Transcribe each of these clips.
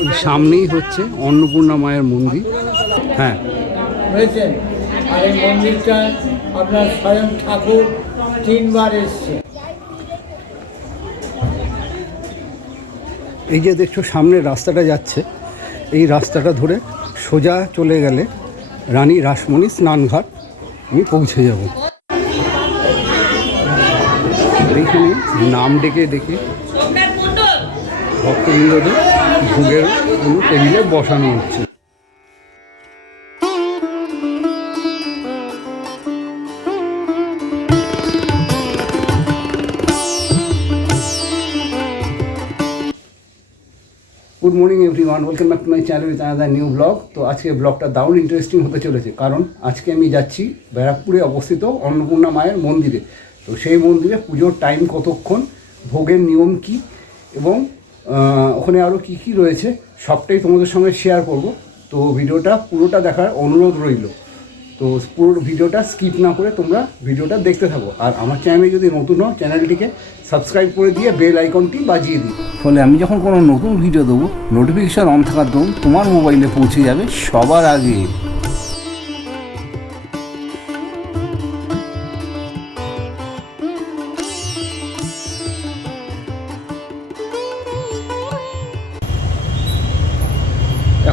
ওই সামনেই হচ্ছে অন্নপূর্ণা মায়ের মন্দির। হ্যাঁ। বুঝেছেন আর এই মন্দিরটা আপনার স্বয়ং ঠাকুর তিনবার এসছে। এই যে দেখছ সামনে রাস্তাটা যাচ্ছে। এই রাস্তাটা ধরে সোজা চলে গেলে রানী রাসমণি স্নানঘাট। আমি পৌঁছে যাব। এইখানে নাম ডেকে ডেকে ভক্তবৃন্দদের ভোগের কোনো টেবিলে বসানো হচ্ছে। Good morning everyone welcome back to my channel with another new blog তো আজকে ব্লগটা দারুণ ইন্টারেস্টিং হতে চলেছে, কারণ আজকে আমি যাচ্ছি ব্যারাকপুরে অবস্থিত অন্নপূর্ণা মায়ের মন্দিরে। তো সেই মন্দিরে পুজোর টাইম কতক্ষণ, ভোগের নিয়ম কি, এবং ওখানে আরও কী কী রয়েছে সবটাই তোমাদের সঙ্গে শেয়ার করব। তো ভিডিওটা পুরোটা দেখার অনুরোধ রইল। তো পুরো ভিডিওটা স্কিপ না করে তোমরা ভিডিওটা দেখতে থাকো। আর আমার চ্যানেলে যদি নতুন হও চ্যানেলটিকে সাবস্ক্রাইব করে দিয়ে বেল আইকনটি বাজিয়ে দিই ফলে আমি যখন কোনো নতুন ভিডিও দেবো নোটিফিকেশান অন থাকার দরুন তোমার মোবাইলে পৌঁছে যাবে সবার আগে।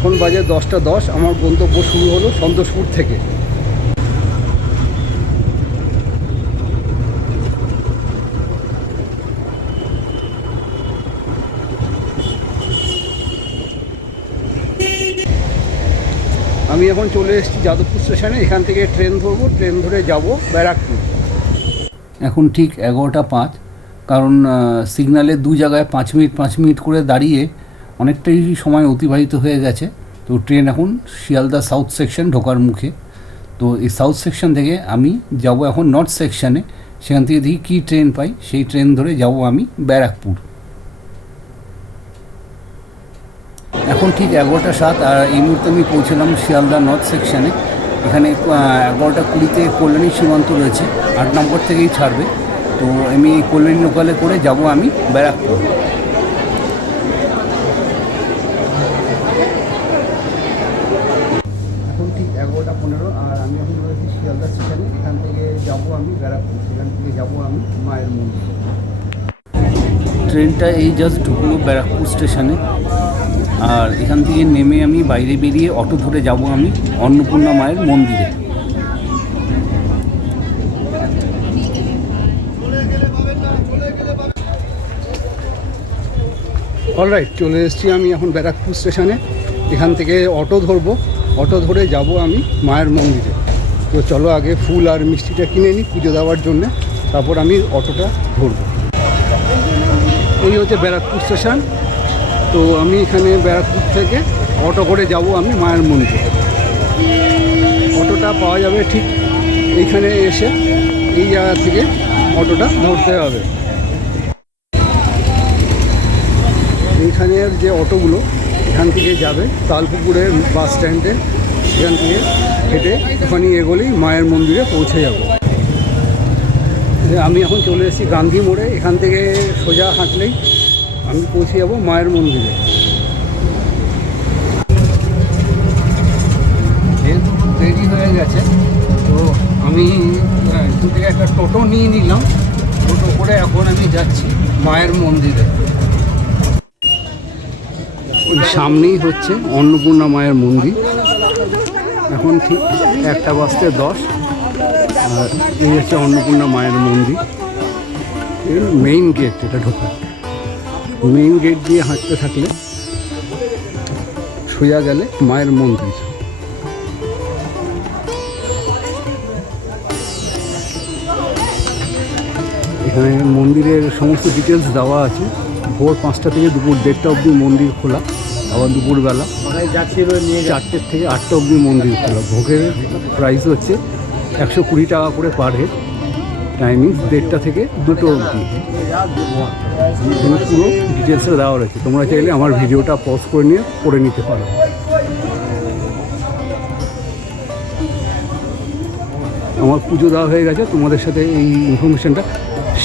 এখন বাজে দশটা দশ, আমার গন্তব্য শুরু হলো সন্তোষপুর থেকে। আমি এখন চলে এসেছি যাদবপুর স্টেশনে, এখান থেকে ট্রেন ধরবো, ট্রেন ধরে যাব ব্যারাকপুর। এখন ঠিক এগারোটা পাঁচ, কারণ সিগনালে দু জায়গায় পাঁচ মিনিট পাঁচ মিনিট করে দাঁড়িয়ে অনেকটাই সময় অতিবাহিত হয়ে গেছে। তো ট্রেন এখন শিয়ালদা সাউথ সেকশন ঢোকার মুখে। তো এই সাউথ সেকশন থেকে আমি যাব এখন নর্থ সেকশনে সেখান থেকে দেখি কী ট্রেন পাই। সেই ট্রেন ধরে যাব আমি ব্যারাকপুর। এখন ঠিক এগারোটা সাত আর এই মুহূর্তে আমি পৌঁছলাম শিয়ালদা নর্থ সেকশনে এখানে এগারোটা কুড়িতে কল্যাণী সীমান্ত রয়েছে। আট নম্বর থেকেই ছাড়বে। তো আমি কল্যাণী লোকালে করে যাব আমি ব্যারাকপুর। ট্রেনটা এই জাস্ট ঢুকলো ব্যারাকপুর স্টেশনে আর এখান থেকে নেমে আমি বাইরে বেরিয়ে অটো ধরে যাব আমি অন্নপূর্ণা মায়ের মন্দিরে। অলরাইট চলে এসেছি আমি এখন ব্যারাকপুর স্টেশনে এখান থেকে অটো ধরবো। অটো ধরে যাব আমি মায়ের মন্দিরে। তো চলো আগে ফুল আর মিষ্টিটা কিনে নিই পুজো দেওয়ার জন্যে। তারপর আমি অটোটা ধরবো। এই হচ্ছে ব্যারাকপুর স্টেশন। তো আমি এখানে ব্যারাকপুর থেকে অটো করে যাব আমি মায়ের মন্দিরে। অটোটা পাওয়া যাবে ঠিক এইখানে এসে এই জায়গা থেকে অটোটা ধরতে হবে। এইখানের যে অটোগুলো এখান থেকে যাবে তালপুকুরের বাস স্ট্যান্ডে। এখান থেকে হেঁটে ওখানে এগোলেই মায়ের মন্দিরে পৌঁছে যাব। আমি এখন চলে এসেছি গান্ধী মোড়ে। এখান থেকে সোজা হাঁটলেই আমি পৌঁছে যাব মায়ের মন্দিরে। দেরি হয়ে গেছে, তো আমি দু থেকে একটা টোটো নিয়ে নিলাম। টোটো করে এখন আমি যাচ্ছি মায়ের মন্দিরে। সামনেই হচ্ছে অন্নপূর্ণা মায়ের মন্দির। এখন ঠিক একটা বাজতে দশ। আর এই হচ্ছে অন্নপূর্ণা মায়ের মন্দির। এর মেইন গেট এটা ঢোকা মেইন গেট দিয়ে হাঁটতে থাকলে সোজা গেলে মায়ের মন্দির। এখানে মন্দিরের সমস্ত ডিটেলস দেওয়া আছে। ভোর পাঁচটা থেকে দুপুর দেড়টা অবধি মন্দির খোলা। আবার দুপুরবেলা চারটের থেকে আটটা অবধি মন্দির খোলা। ভোগের প্রাইস হচ্ছে একশো কুড়ি টাকা করে পার হেড টাইমিং দেড়টা থেকে দুটো অবধি। পুরো ডিটেলসে দেওয়া রয়েছে। তোমরা চাইলে আমার ভিডিওটা পজ করে নিয়ে পড়ে নিতে পারো। আমার পুজো দেওয়া হয়ে গেছে, তোমাদের সাথে এই ইনফরমেশনটা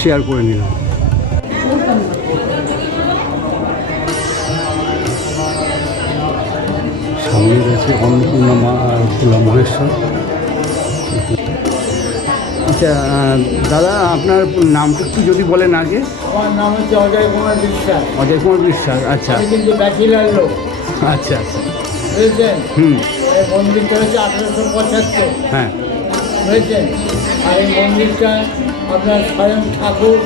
শেয়ার করে নিলাম। সামনে রয়েছে অন্নপূর্ণা মা আর মহেশ্বর। আচ্ছা দাদা আপনার নামটা একটু যদি বলেন আগে। আমার নাম হচ্ছে অজয় কুমার বিশ্বাস। অজয় কুমার বিশ্বাস আচ্ছা। কিন্তু ব্যাচেলার লোক। আচ্ছা আচ্ছা। বুঝেছেন? হুম। এই মন্দিরটা হচ্ছে আঠারোশো পঁচাত্তর। হ্যাঁ। বুঝেছেন? আর এই মন্দিরটা আপনার স্বয়ং ঠাকুর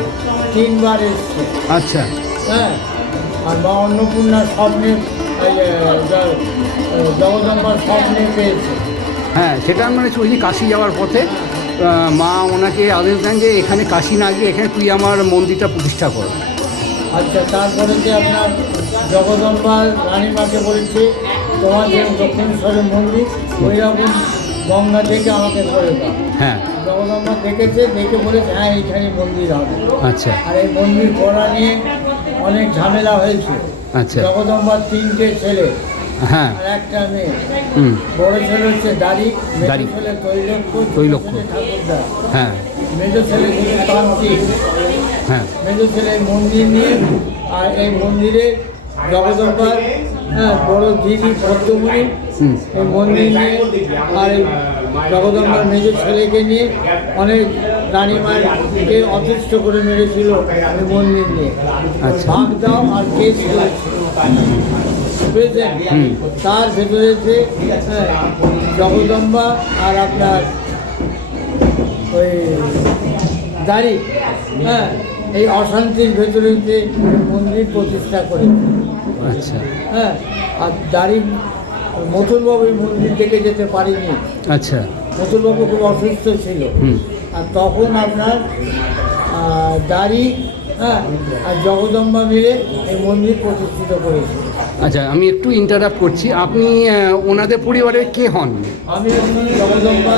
তিনবার এসছে। আচ্ছা। হ্যাঁ? আর মা অন্নপূর্ণার স্বপ্নে জগদম্বার স্বপ্নে পেয়েছে। হ্যাঁ সেটা মানে ওই কাশি যাওয়ার পথে মা ওনাকে আদেশ দেন যে এখানে কাশি না গিয়ে এখানে তুই আমার মন্দিরটা প্রতিষ্ঠা কর। আচ্ছা তারপরে যে আপনার জগদম্বার রানীমাকে বলেছে তোমার যে দক্ষিণেশ্বরের মন্দির ওই রকম গঙ্গা থেকে আমাকে করে দাও। হ্যাঁ। জগদম্বা দেখেছে দেখে বলেছে হ্যাঁ এইখানে মন্দির হবে আচ্ছা। আর এই মন্দির করা নিয়ে অনেক ঝামেলা হয়েছে। আচ্ছা। জগদম্বার তিনটে ছেলে হ্যাঁ। একটা মেয়ে বড় ছেলে হচ্ছে দাড়ি দাড়ি। ছেলে তৈলক্য তৈলক্য। হ্যাঁ। মেজো ছেলে তান্ত্রিক হ্যাঁ। মেজো ছেলে মন্দির নিয়ে আর এই মন্দিরে জগদম্বার হ্যাঁ বড় দিদি পদ্মমণি এই মন্দির নিয়ে আর এই জগদম্বার মেজো ছেলেকে নিয়ে অনেক রানীমাকে অতিষ্ঠ করে মেরেছিল এই মন্দির নিয়ে। আচ্ছা। ভাগ দাও আর কেস হুম। তার ভেতরে যে হ্যাঁ, জগদম্বা আর আপনার ওই দাড়ি হ্যাঁ এই অশান্তির ভেতরে যে মন্দির প্রতিষ্ঠা করে আচ্ছা। হ্যাঁ আর দাড়ি মথুরবাবু এই মন্দির থেকে যেতে পারিনি। আচ্ছা। মথুরবাবু খুব অসুস্থ ছিল। আর তখন আপনার দাড়ি হ্যাঁ আর জগদম্বা মিলে এই মন্দির প্রতিষ্ঠিত করেছে। আচ্ছা আমি একটু ইন্টারাপ্ট করছি। আপনি ওনাদের পরিবারের কে হন? আমি জগদম্বা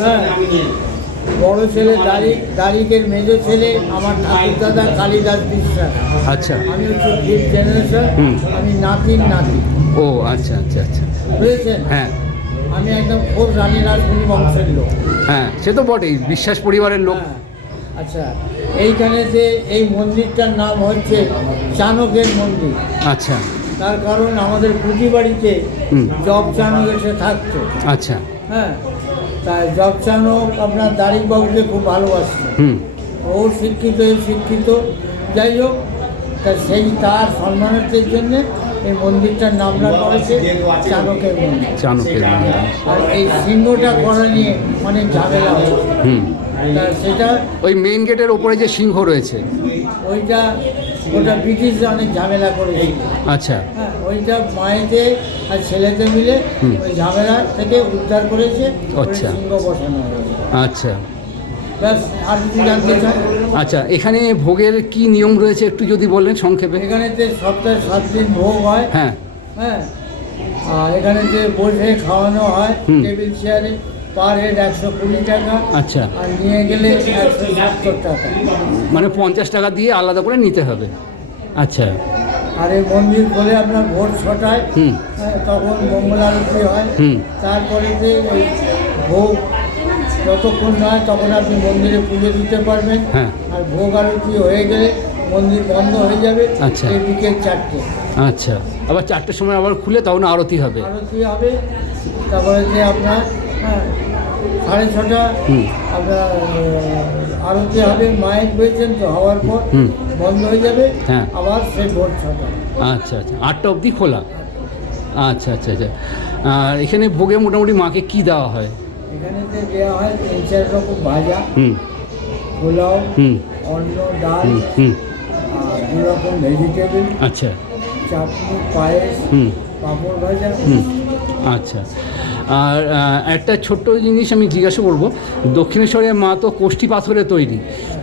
হ্যাঁ। বড় ছেলে দাড়ি দাড়িকের মেজো ছেলে আমার ঠাকুর দাদা কালিদাস বিশ্বাস। আচ্ছা। আমি হচ্ছে ফিফথ জেনারেশন হুম। আমি নাতির নাতি। ও আচ্ছা আচ্ছা আচ্ছা। বুঝেছেন? হ্যাঁ। আমি একদম খুব রানী রাজমণি বংশের লোক। হ্যাঁ সে তো বটেই বিশ্বাস পরিবারের লোক। হ্যাঁ, আচ্ছা এইখানে যে এই মন্দিরটার নাম হচ্ছে চাণকের মন্দির। আচ্ছা। তার কারণ আমাদের পুঁটি বাড়িতে জব চাণক এসে থাকতো। আচ্ছা। হ্যাঁ তাই জব চাণক আপনার দারিকবাবুকে খুব ভালোবাসতো। ও শিক্ষিত শিক্ষিত। যাই হোক তা সেই তার সম্মানার্থের জন্যে এই মন্দিরটার নাম রাখা হয়েছে চাণকের মন্দির। চাণকের মন্দির। আর এই সিংহটা করা নিয়ে অনেক ঝামেলা হয়েছে। সেটা ওই মেইন গেটের ওপরে যে সিংহ রয়েছে। ওইটা ওটা ব্রিটিশ অনেক ঝামেলা করেছিল। আচ্ছা। হ্যাঁ ওইটা মায়েতে আর ছেলেতে মিলে হুম। ওই ঝামেলা থেকে উদ্ধার করেছে। আচ্ছা। সিংহ বসানো আচ্ছা। ব্যাস আর কিছু জানতে চান আচ্ছা এখানে ভোগের কি নিয়ম রয়েছে একটু যদি বললেন সংক্ষেপে? এখানেতে সপ্তাহে সাত দিন ভোগ হয় হ্যাঁ। হ্যাঁ আর এখানেতে বসে খাওয়ানো হয় টেবিল চেয়ারে পার হেড একশো কুড়ি টাকা আচ্ছা। আর নিয়ে গেলে একশো সত্তর টাকা। মানে পঞ্চাশ টাকা দিয়ে আলাদা করে নিতে হবে। আচ্ছা। আর এই মন্দির খোলে আপনার ভোর ছটায় হ্যাঁ, তখন মঙ্গল আরতি হয়। হুম। তারপরে যে ওই ভোগ যতক্ষণ না হয় তখন আপনি মন্দিরে পুজো দিতে পারবেন। হ্যাঁ। আর ভোগ আরতি হয়ে গেলে মন্দির বন্ধ হয়ে যাবে আচ্ছা। এই বিকেল চারটে। আচ্ছা। আবার চারটের সময় আবার খুলে তখন আরতি হবে। আরতি হবে। তারপরে যে আপনার সাড়ে ছটা আপনার আরতি হবে মায়ের পেয়েছেন তো হওয়ার পর বন্ধ হয়ে যাবে হ্যাঁ। আবার সেই ভোর ছটা। আচ্ছা আচ্ছা। আটটা অবধি খোলা? আচ্ছা আচ্ছা আচ্ছা। আর এখানে ভোগে মোটামুটি মাকে কি দেওয়া হয়? এখানেতে দেওয়া হয় তিন চার রকম ভাজা। হুম। পোলাও হুম। অন্ন ডাল হুম দু রকম ভেজিটেবল আচ্ছা। চাটনি পায়েস হুম। পাঁপড় ভাজা। হুম। আচ্ছা। আর একটা ছোট্ট জিনিস আমি জিজ্ঞাসা করব। দক্ষিণেশ্বরের মা তো কোষ্ঠী পাথরে তৈরি।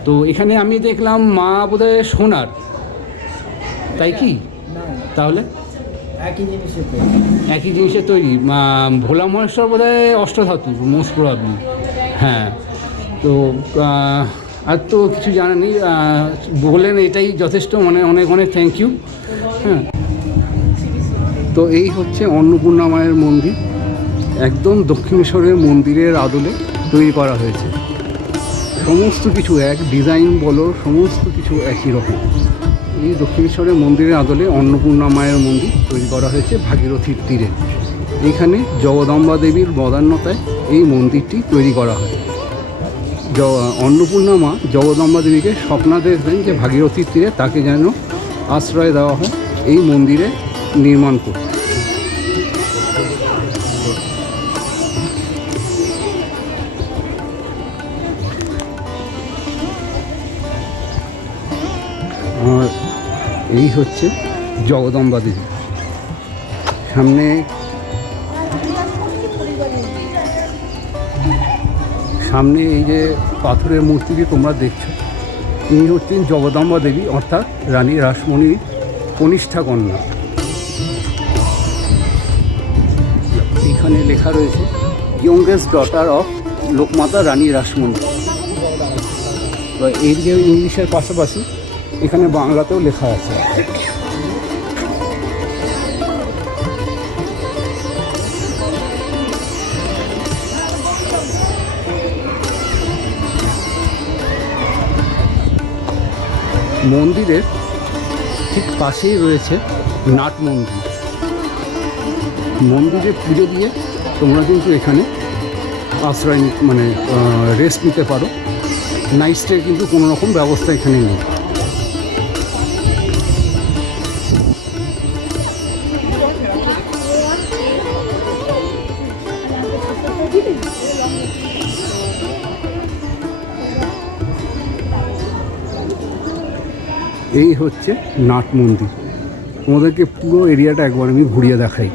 তো এখানে আমি দেখলাম মা বোধহয় সোনার। তাই কি? তাহলে? একই জিনিসে পেয়ে একই জিনিসের তৈরি। মা ভোলা মহেশ্বর বোধ হয় অষ্টধাতু মোস্ট প্রবাবলি হ্যাঁ। তো আর তো কিছু জানা নেই। বললেন এটাই যথেষ্ট। মানে অনেক অনেক থ্যাংক ইউ হ্যাঁ। তো এই হচ্ছে অন্নপূর্ণা মায়ের মন্দির। একদম দক্ষিণেশ্বরের মন্দিরের আদলে তৈরি করা হয়েছে। সমস্ত কিছু এক, ডিজাইন বলো, সমস্ত কিছু একই রকম। এই দক্ষিণেশ্বরের মন্দিরের আদলে অন্নপূর্ণা মায়ের মন্দির তৈরি করা হয়েছে ভাগীরথীর তীরে। এখানে জগদম্বা দেবীর বদান্যতায় এই মন্দিরটি তৈরি করা হয়। অন্নপূর্ণা মা জগদম্বা দেবীকে স্বপ্নাদেশ দেন যে ভাগীরথীর তীরে তাকে যেন আশ্রয় দেওয়া হয় এই মন্দিরে নির্মাণ করতে। এই হচ্ছে জগদম্বা দেবী। সামনে সামনে এই যে পাথরের মূর্তিটি তোমরা দেখছ ইনি হচ্ছেন জগদম্বা দেবী, অর্থাৎ রানী রাসমণির কনিষ্ঠা কন্যা। এখানে লেখা রয়েছে youngest daughter of Lokmata Rani Rashmoni এর যে ইংলিশের পাশাপাশি এখানে বাংলাতেও লেখা আছে। মন্দিরের ঠিক পাশেই রয়েছে নাট মন্দির। মন্দিরে পুজো দিয়ে তোমরা কিন্তু এখানে আশ্রয় মানে রেস্ট নিতে পারো। নাইট স্টে কিন্তু কোনো রকম ব্যবস্থা এখানে নেই। এই হচ্ছে নাট মন্দির। তোমাদেরকে পুরো এরিয়াটা একবার আমি ঘুরিয়ে দেখাই।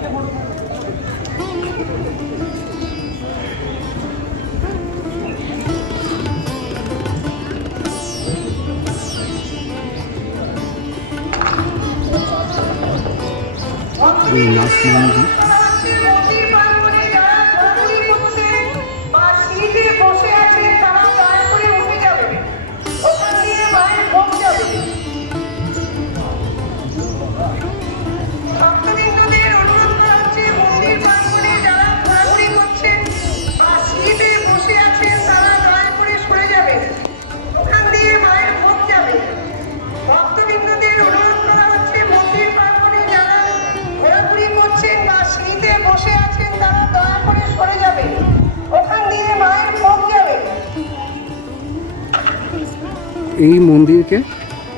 এই মন্দিরকে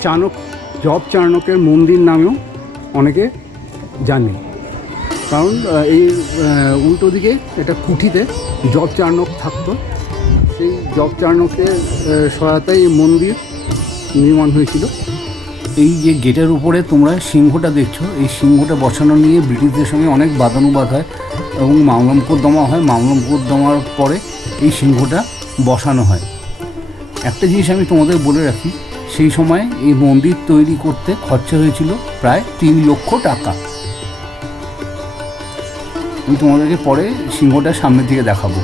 চাণক জব চাণকের মন্দির নামেও অনেকে জানে। কারণ এই উল্টো দিকে এটা কুঠিতে জব চাণক থাকতো। সেই জব চাণকের সহায়তায় এই মন্দির নির্মাণ হয়েছিল। এই যে গেটের উপরে তোমরা সিংহটা দেখছ, এই সিংহটা বসানো নিয়ে ব্রিটিশদের সঙ্গে অনেক বাদানুবাদ হয় এবং মামলা মোকদ্দমা হয়। মামলা মোকদ্দমার পরে এই সিংহটা বসানো হয়। একটা জিনিস আমি তোমাদের বলে রাখি, সেই সময় এই মন্দির তৈরি করতে খরচা হয়েছিল প্রায় তিন লক্ষ টাকা। আমি তোমাদেরকে পরে সিংহটা সামনের দিকে দেখাবো।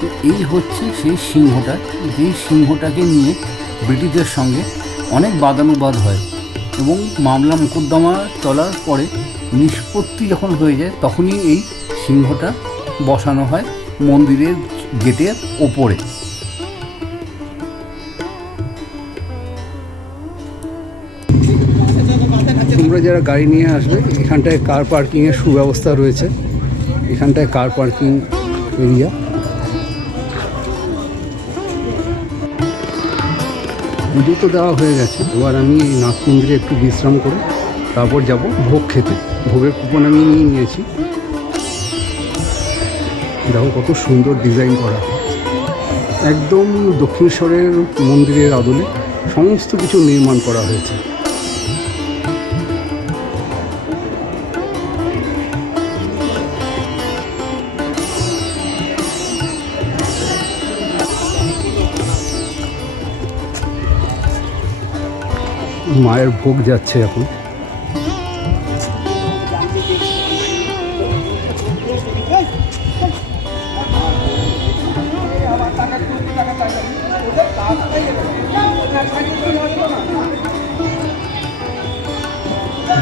তো এই হচ্ছে সেই সিংহটা। যেই সিংহটাকে নিয়ে ব্রিটিশদের সঙ্গে অনেক বাদানুবাদ হয় এবং মামলা মোকদ্দমা চলার পরে নিষ্পত্তি যখন হয়ে যায়, তখনই এই সিংহটা বসানো হয় মন্দিরের গেটের ওপরে। যারা গাড়ি নিয়ে আসবে, এখানটায় কার পার্কিংয়ের সুব্যবস্থা রয়েছে। এখানটায় কার পার্কিং এরিয়া পুজো তো দেওয়া হয়ে গেছে। এবার আমি এই একটু বিশ্রাম করে তারপর যাব ভোগ খেতে। ভোগের কুপন আমি নিয়ে নিয়েছি। দেখো কত সুন্দর ডিজাইন করা। একদম দক্ষিণেশ্বরের মন্দিরের আদলে সমস্ত কিছু নির্মাণ করা হয়েছে। মায়ের ভোগ যাচ্ছে এখন।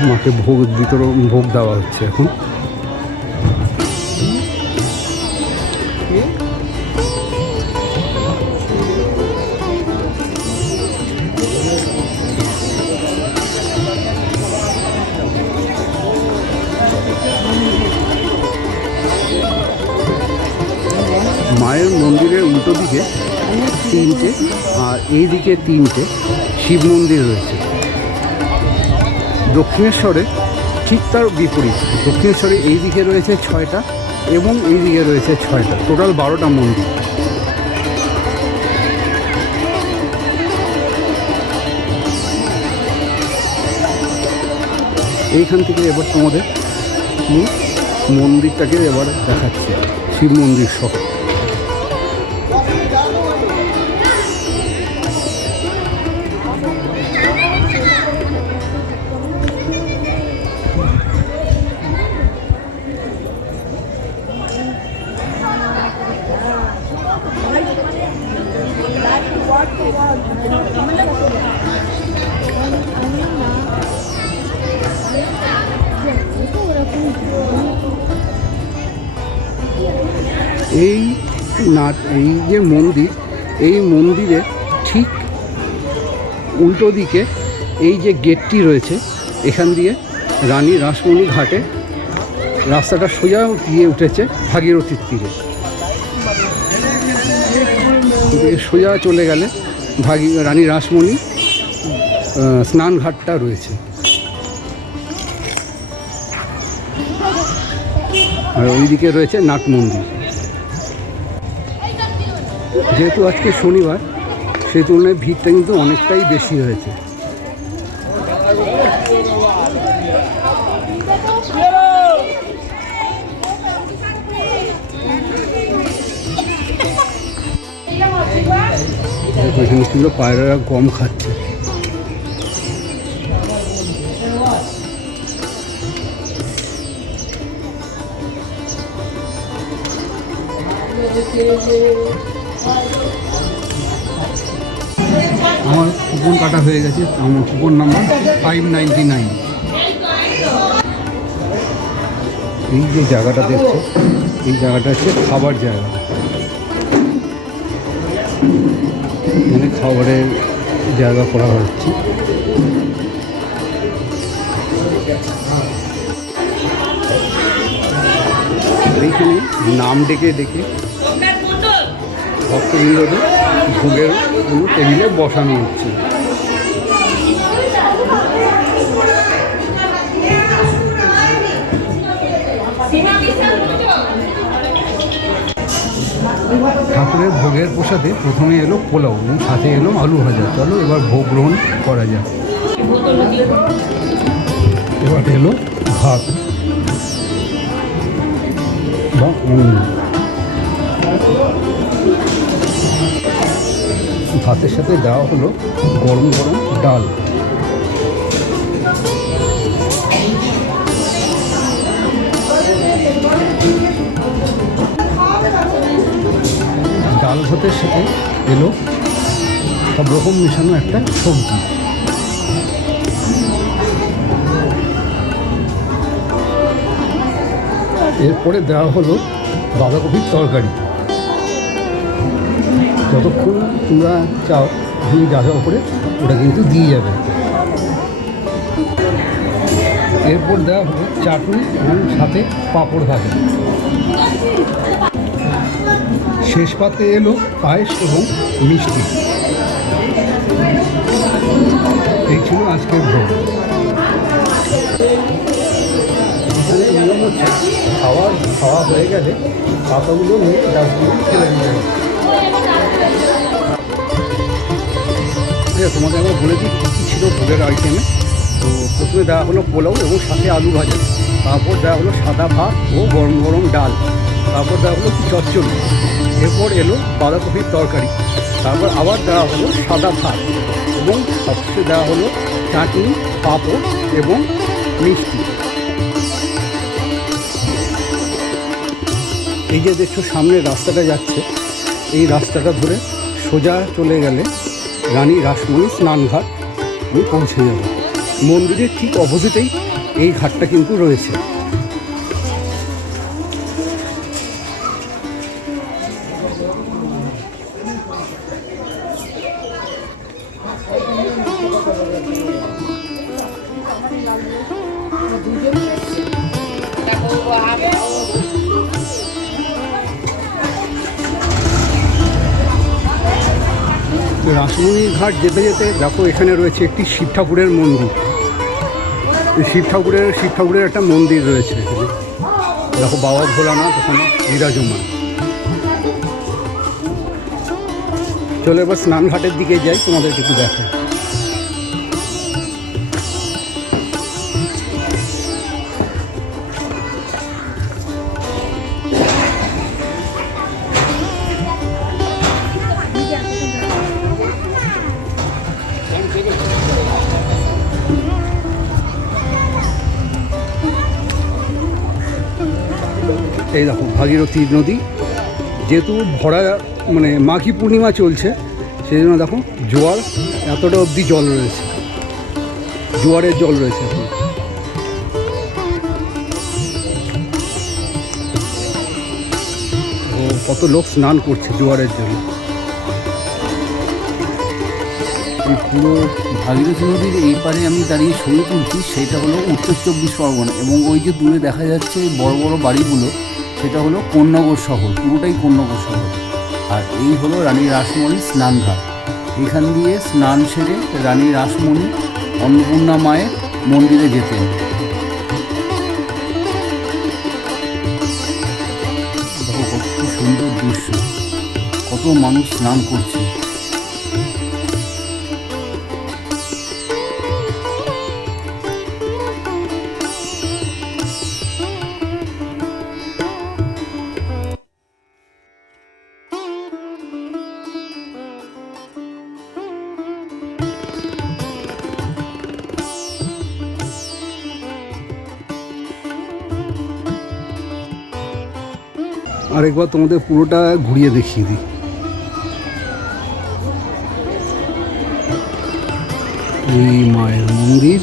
মাকে ভোগ বিতরণ ভোগ দেওয়া হচ্ছে এখন। দিকে তিনটে শিব মন্দির রয়েছে। দক্ষিণেশ্বরে ঠিক তার বিপরীত। দক্ষিণেশ্বরে এই দিকে রয়েছে ছয়টা এবং এই দিকে রয়েছে ছয়টা। টোটাল বারোটা মন্দির। এইখান থেকে এবার তোমাদের মন্দিরটাকে এবার দেখাচ্ছি। শিব মন্দির সহ এই নাট এই যে মন্দির এই মন্দিরে ঠিক উল্টো দিকে এই যে গেটটি রয়েছে এখান দিয়ে রানী রাসমণি ঘাটে রাস্তাটা সোজা গিয়ে উঠেছে ভাগীরথীর তীরে। সোজা চলে গেলে ভাগী রানী রাসমণি আহ, স্নান ঘাটটা রয়েছে। আর ওইদিকে রয়েছে নাট মন্দির। যেহেতু আজকে শনিবার, সেই তুলনায় ভিড়টা কিন্তু অনেকটাই বেশি হয়েছে। দেখো, এখানে পায়রারা গম খাচ্ছে। আমার কুপন কাটা হয়ে গেছে, আমার coupon number five ninety nine এই যে জায়গাটা দেখছ, এই জায়গাটা হচ্ছে খাবার জায়গা। মানে খাবারের জায়গা করা হচ্ছে। নাম ডেকে ডেকে ভক্তবৃন্দদের ভোগের টেবিলে বসানো হচ্ছে। ঠাকুরের ভোগের প্রসাদে প্রথমে এলো পোলাও এবং সাথে এলো আলু ভাজা। চলো এবার ভোগ গ্রহণ করা যাক। এবার এলো ভাত। বা ভাতের সাথে দেওয়া হলো গরম গরম ডাল। ডাল ভাতের সাথে এলো সব রকম মেশানো একটা সবজি। এরপরে দেওয়া হলো বাঁধাকপির তরকারি। যতক্ষণ তোমরা চাও তুমি যা করে ওটা কিন্তু দিয়ে যাবে। এরপর দেওয়া হলো চাটনি এবং সাথে পাঁপড় থাকে শেষ পাতে এলো পায়েস এবং মিষ্টি। এই ছিল আজকের ভোগ। এখানে নিয়ম হচ্ছে খাওয়ার, খাওয়া হয়ে গেলে পাতাগুলো নিয়ে ডাস্টবিনে ফেলে দিতে তোমাদের আমরা বলে দিই কী কী ছিল ভোগের আইটেমে তো প্রথমে দেওয়া হলো পোলাও এবং সাথে আলু ভাজা। তারপর দেওয়া হলো সাদা ভাত ও গরম গরম ডাল। তারপর দেওয়া হলো চচ্চড়ি। এরপর এলো বাঁধাকপির তরকারি। তারপর আবার দেওয়া হলো সাদা ভাত এবং সবচেয়ে দেওয়া হলো চাটনি, পাঁপড় এবং মিষ্টি। এই যে দেখছ সামনে রাস্তাটা যাচ্ছে, এই রাস্তাটা ধরে সোজা চলে গেলে রানী রাসমণি স্নানঘাট আমি পৌঁছে যাব। মন্দিরের ঠিক অপোজিটেই এই ঘাটটা কিন্তু রয়েছে। ঘাট যেতে যেতে দেখো এখানে রয়েছে একটি শিব ঠাকুরের মন্দির। শিব ঠাকুরের শিব ঠাকুরের একটা মন্দির রয়েছে এখানে। দেখো বাবা ভোলানাথ ওখানে, বিরাজমান। চলো এবার স্নান ঘাটের দিকে যাই তোমাদের একটু দেখাই। এই দেখো, ভাগীরথী নদী। যেহেতু ভরা মানে মাঘী পূর্ণিমা চলছে সেই জন্য দেখো, জোয়ার এতটা অবধি জল রয়েছে। জোয়ারের জল রয়েছে এখন। কত লোক স্নান করছে জোয়ারের জন্য। পুরো ভাগীরথী নদীর এই পারে আমি দাঁড়িয়ে ছবি তুলছি, সেটা হলো উত্তর চব্বিশ পরগনা। এবং ওই যে দূরে দেখা যাচ্ছে বড় বড় বাড়িগুলো সেটা হলো কন্যাগর শহর, পুরোটাই কন্যাগর শহর। আর এই হলো রানী রাসমণি স্নানঘাট। এখান দিয়ে স্নান সেরে রানী রাসমণি অন্নপূর্ণা মায়ের মন্দিরে যেতেন। কত সুন্দর দৃশ্য, কত মানুষ স্নান করছে। আরেকবার তোমাদের পুরোটা ঘুরিয়ে দেখিয়ে দিই। এই মায়ের মন্দির।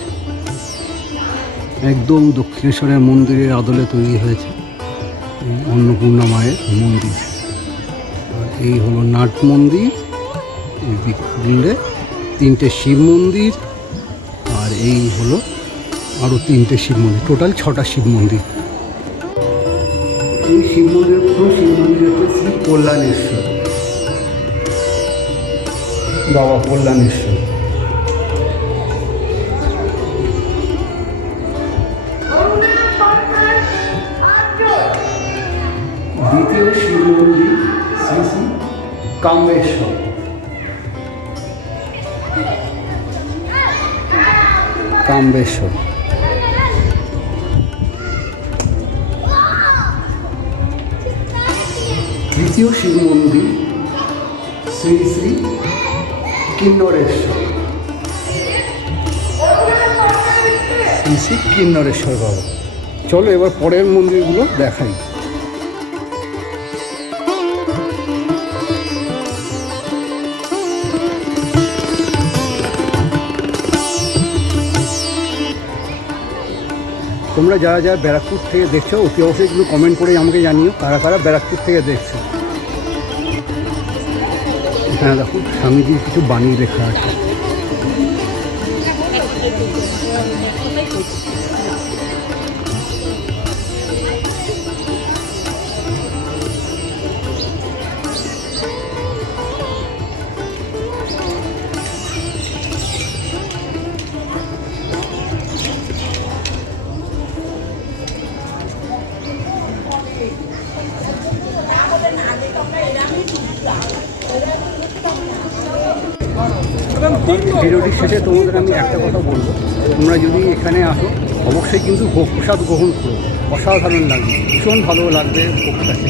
একদম দক্ষিণেশ্বরের মন্দিরের আদলে তৈরি হয়েছে এই অন্নপূর্ণা মায়ের মন্দির। আর এই হলো নাট মন্দির, এই তিনটে শিব মন্দির, আর এই হলো আরও তিনটে শিব মন্দির। টোটাল ছটা শিব মন্দির। এই শিব মন্দিরের প্রথম শিব মন্দির হচ্ছে শ্রী কল্যাণেশ্বর। বাবা কল্যাণেশ্বর। দ্বিতীয় শিব মন্দির শ্রী শ্রী কামেশ্বর কাম্বেশ্বর। তৃতীয় শিব মন্দির, শ্রী শ্রী কিন্নরেশ্বর। শ্রী শ্রী কিন্নরেশ্বর বাবা। চলো এবার পরের মন্দিরগুলো দেখাই। তোমরা যারা যারা ব্যারাকপুর থেকে দেখছ, অতি অবশ্যই কমেন্ট করে আমাকে জানিও, কারা কারা ব্যারাকপুর থেকে দেখছ। হ্যাঁ দেখো স্বামীজির কিছু বাণী লেখা আছে। প্রসাদ গ্রহণ করো অসাধারণ লাগবে। ভীষণ ভালো লাগবে ভোগ খেতে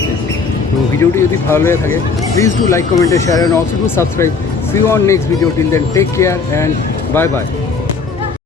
তো ভিডিওটি যদি ভালো লেগে থাকে প্লিজ ডু লাইক কমেন্টে share and also to subscribe see on next video till then take care and bye bye